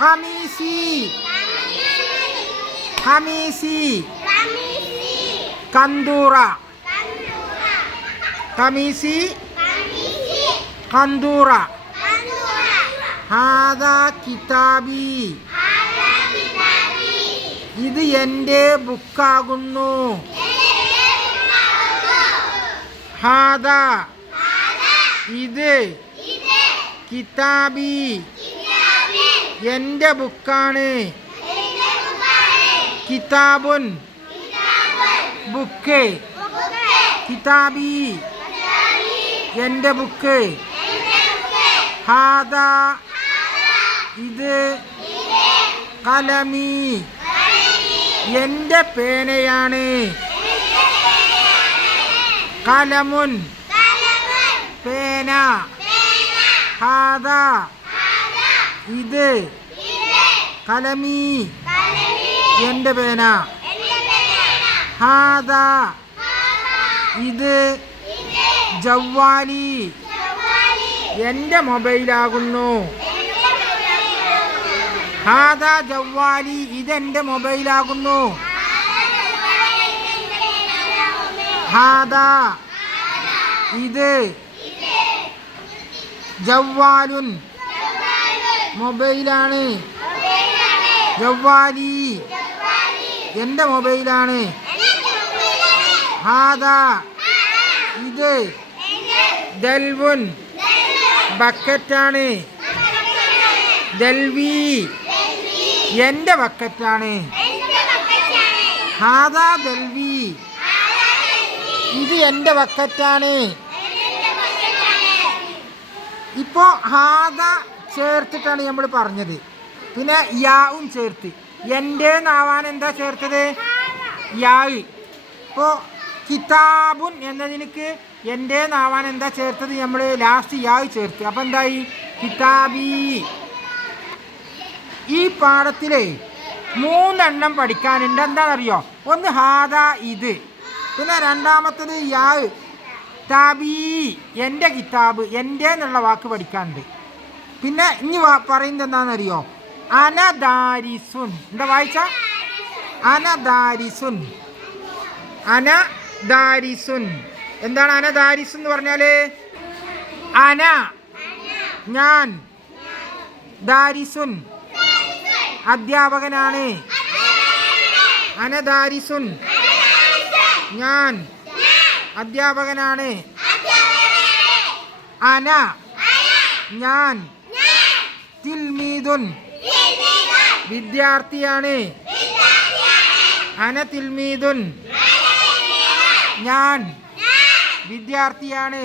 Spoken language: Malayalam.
ഖമീസി. ഖമീസി. കന്തൂറ. ഖമീസി. കന്തൂറ. ഹാദാ കിതാബി. ഇത് എന്റെ ബുക്കാകുന്നു. ഹാദ. ഇത് കിതാബി. എന്റെ ബുക്കാണ്. കിതാബുൻ. ബുക്ക്. കിതാബി. എന്റെ ബുക്ക്. ഹാദ. ഇത്. കലമി. എന്റെ പേനയാണ്. കലമുൻ. പേന. ഹാദ. ഇത് കലമി. എന്റെ പേന. ഹാദ. ഇത് ജവ്വാലി. എന്റെ മൊബൈലാകുന്നു. ഹാദ ജവ്വാലി. ഇതെന്റെ മൊബൈലാകുന്നു. ഹാദ. ഇത് ജവ്വാലുൻ. മൊബൈലാണ്. ജവ്വാലി. എന്റെ മൊബൈലാണ്. ഹാദാ. ഇത് ദൽവുൻ ബക്കറ്റാണ്. ദൽവി എന്റെ ബക്കറ്റാണ്. ഹാദാ ദൽവി ഇത് എന്റെ ബക്കറ്റാണ്. ഇപ്പോൾ ഹാദ ചേർത്തിട്ടാണ് നമ്മൾ പറഞ്ഞത്. പിന്നെ യാവും ചേർത്ത്. എന്റെ നാവാൻ എന്താ ചേർത്തത്? യാവ്. ഇപ്പോൾ കിതാബുൻ എന്നതിനക്ക് എന്റെ നാവാൻ എന്താ ചേർത്തത് നമ്മൾ ലാസ്റ്റ് യാവ് ചേർത്ത്. അപ്പം എന്തായി? കിതാബി. ഈ പാഠത്തിലെ മൂന്നെണ്ണം പഠിക്കാനുണ്ട്. എന്താണെന്നറിയോ? ഒന്ന് ഹാദ ഇത്. പിന്നെ രണ്ടാമത്തത് യാവ്. താബി. എന്റെ കിതാബ്. എന്റെ എന്നുള്ള വാക്ക് പഠിക്കാനുണ്ട്. പിന്നെ ഇനി പറയുന്നത് എന്താണെന്നറിയോ? അനദാരിസുൻ. എന്താ വായിച്ച? അനദാരിസുൻ. അനദാരിസുൻ. എന്താണ് അനദാരിസുൻ എന്ന് പറഞ്ഞാൽ അന. ഞാൻ. ദാരിസുൻ. അധ്യാപകനാണ്. അനദാരിസുൻ. ഞാൻ. അധ്യാപകനാണ്. അന. ഞാൻ. തിൽമീദുൻ വിദ്യാർത്ഥിയാണ്. അന തിൽമീദുൻ ഞാൻ വിദ്യാർത്ഥിയാണ്.